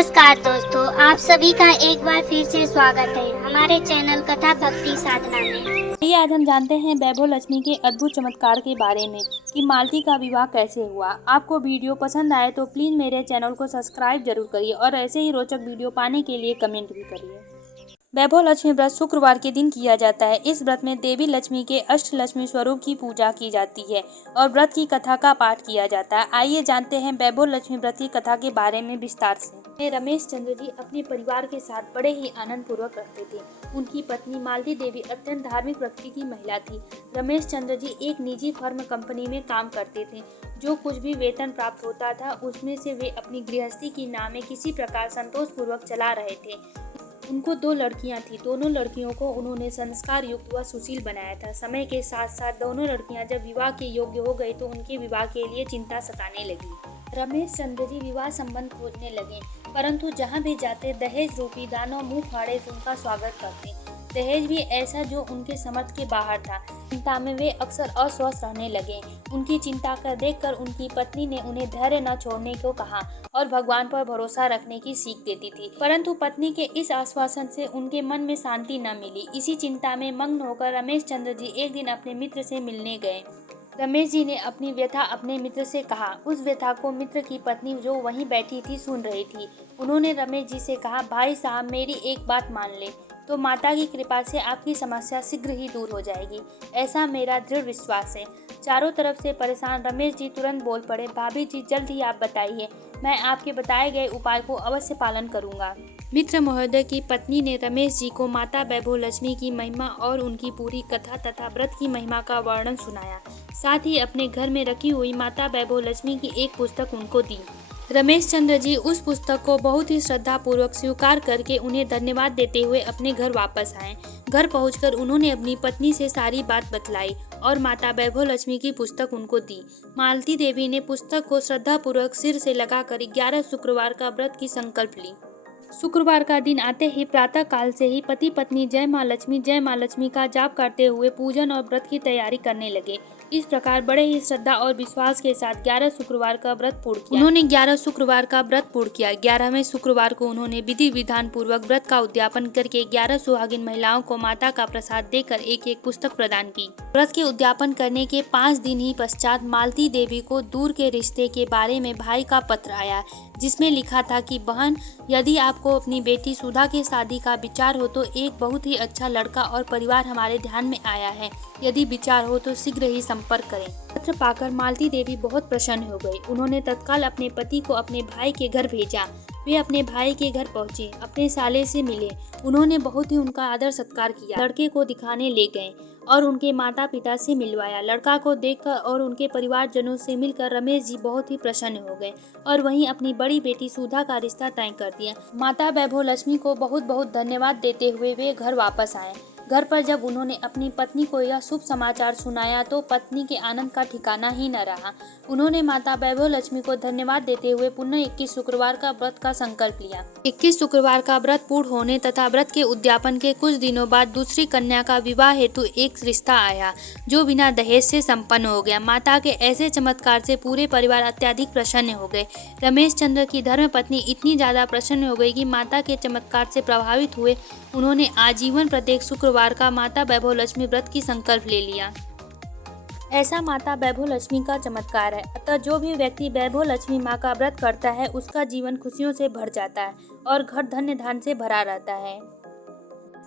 नमस्कार दोस्तों, आप सभी का एक बार फिर से स्वागत है हमारे चैनल कथा भक्ति साधना में। आइए आज हम जानते हैं वैभव लक्ष्मी के अद्भुत चमत्कार के बारे में कि मालती का विवाह कैसे हुआ। आपको वीडियो पसंद आए तो प्लीज़ मेरे चैनल को सब्सक्राइब जरूर करिए और ऐसे ही रोचक वीडियो पाने के लिए कमेंट भी करिए। वैभव लक्ष्मी व्रत शुक्रवार के दिन किया जाता है। इस व्रत में देवी लक्ष्मी के अष्टलक्ष्मी स्वरूप की पूजा की जाती है और व्रत की कथा का पाठ किया जाता है। आइए जानते हैं वैभव लक्ष्मी व्रत की कथा के बारे में विस्तार से। रमेश चंद्र जी अपने परिवार के साथ बड़े ही आनंद पूर्वक रहते थे। उनकी पत्नी मालती देवी अत्यंत धार्मिक प्रकृति की महिला थी। रमेश चंद्र जी एक निजी फर्म कंपनी में काम करते थे। जो कुछ भी वेतन प्राप्त होता था उसमें से वे अपनी गृहस्थी की नाम किसी प्रकार संतोष पूर्वक चला रहे थे। उनको 2 लड़कियां थी। दोनों लड़कियों को उन्होंने संस्कार युक्त व सुशील बनाया था। समय के साथ साथ दोनों लड़कियां जब विवाह के योग्य हो गई तो उनके विवाह के लिए चिंता सताने लगी। रमेश चंद्र जी विवाह संबंध खोजने लगे, परंतु जहां भी जाते दहेज रूपी दानव मुंह फाड़े उनका स्वागत करते। दहेज भी ऐसा जो उनके समर्थ के बाहर था। चिंता में वे अक्सर अस्वस्थ रहने लगे। उनकी चिंता कर देखकर उनकी पत्नी ने उन्हें धैर्य न छोड़ने को कहा और भगवान पर भरोसा रखने की सीख देती थी। परंतु पत्नी के इस आश्वासन से उनके मन में शांति न मिली। इसी चिंता में मग्न होकर रमेश चंद्र जी एक दिन अपने मित्र से मिलने गए। रमेश जी ने अपनी व्यथा अपने मित्र से कहा। उस व्यथा को मित्र की पत्नी जो वहीं बैठी थी सुन रही थी। उन्होंने रमेश जी से कहा, भाई साहब मेरी एक बात मान ले तो माता की कृपा से आपकी समस्या शीघ्र ही दूर हो जाएगी, ऐसा मेरा दृढ़ विश्वास है। चारों तरफ से परेशान रमेश जी तुरंत बोल पड़े, भाभी जी जल्द ही आप बताइए, मैं आपके बताए गए उपाय को अवश्य पालन करूंगा। मित्र महोदय की पत्नी ने रमेश जी को माता वैभव लक्ष्मी की महिमा और उनकी पूरी कथा तथा व्रत की महिमा का वर्णन सुनाया। साथ ही अपने घर में रखी हुई माता वैभव लक्ष्मी की एक पुस्तक उनको दी। रमेश चंद्र जी उस पुस्तक को बहुत ही श्रद्धा पूर्वक स्वीकार करके उन्हें धन्यवाद देते हुए अपने घर वापस आए। घर पहुंचकर उन्होंने अपनी पत्नी से सारी बात बतलाई और माता वैभव लक्ष्मी की पुस्तक उनको दी। मालती देवी ने पुस्तक को श्रद्धा पूर्वक सिर से लगाकर 11 शुक्रवार का व्रत की संकल्प ली। शुक्रवार का दिन आते ही प्रातः काल से ही पति पत्नी जय माँ लक्ष्मी का जाप करते हुए पूजन और व्रत की तैयारी करने लगे। इस प्रकार बड़े ही श्रद्धा और विश्वास के साथ 11 शुक्रवार का व्रत पूर्ण किया। उन्होंने 11 शुक्रवार का व्रत पूर्ण किया। 11वें शुक्रवार को उन्होंने विधि विधान पूर्वक व्रत का उद्यापन करके 11 सुहागिन महिलाओं को माता का प्रसाद देकर एक एक पुस्तक प्रदान की। व्रत के उद्यापन करने के 5 दिन ही पश्चात मालती देवी को दूर के रिश्ते के बारे में भाई का पत्र आया, जिसमें लिखा था कि बहन, यदि आपको अपनी बेटी सुधा की शादी का विचार हो तो एक बहुत ही अच्छा लड़का और परिवार हमारे ध्यान में आया है। यदि विचार हो तो शीघ्र ही संपर्क करें। पत्र पाकर मालती देवी बहुत प्रसन्न हो गई। उन्होंने तत्काल अपने पति को अपने भाई के घर भेजा। वे अपने भाई के घर पहुंचे, अपने साले से मिले। उन्होंने बहुत ही उनका आदर सत्कार किया। लड़के को दिखाने ले गए और उनके माता पिता से मिलवाया। लड़का को देखकर और उनके परिवारजनों से मिलकर रमेश जी बहुत ही प्रसन्न हो गए और वहीं अपनी बड़ी बेटी सुधा का रिश्ता तय कर दिया। माता वैभव लक्ष्मी को बहुत बहुत धन्यवाद देते हुए वे घर वापस आए। घर पर जब उन्होंने अपनी पत्नी को यह शुभ समाचार सुनाया तो पत्नी के आनंद का ठिकाना ही न रहा। उन्होंने माता वैभव लक्ष्मी को धन्यवाद देते हुए पुनः 21 शुक्रवार का व्रत का संकल्प लिया। 21 शुक्रवार का व्रत पूर्ण होने तथा व्रत के उद्यापन के कुछ दिनों बाद दूसरी कन्या का विवाह हेतु एक रिश्ता आया, जो बिना दहेज से संपन्न हो गया। माता के ऐसे चमत्कार से पूरे परिवार अत्यधिक प्रसन्न हो गए। रमेश चंद्र की धर्मपत्नी इतनी ज्यादा प्रसन्न हो गई कि माता के चमत्कार से प्रभावित हुए उन्होंने आजीवन प्रत्येक शुक्रवार का माता वैभव लक्ष्मी व्रत की संकल्प ले लिया। ऐसा माता वैभव लक्ष्मी का चमत्कार है। अतः जो भी व्यक्ति वैभव लक्ष्मी माँ का व्रत करता है उसका जीवन खुशियों से भर जाता है और घर धन्य धन से भरा रहता है।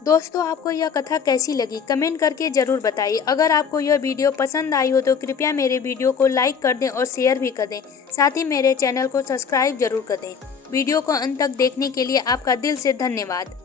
दोस्तों, आपको यह कथा कैसी लगी कमेंट करके जरूर बताइए। अगर आपको यह वीडियो पसंद आई हो तो कृपया मेरे वीडियो को लाइक कर दें और शेयर भी कर दें। साथ ही मेरे चैनल को सब्सक्राइब जरूर कर दें। वीडियो को अंत तक देखने के लिए आपका दिल से धन्यवाद।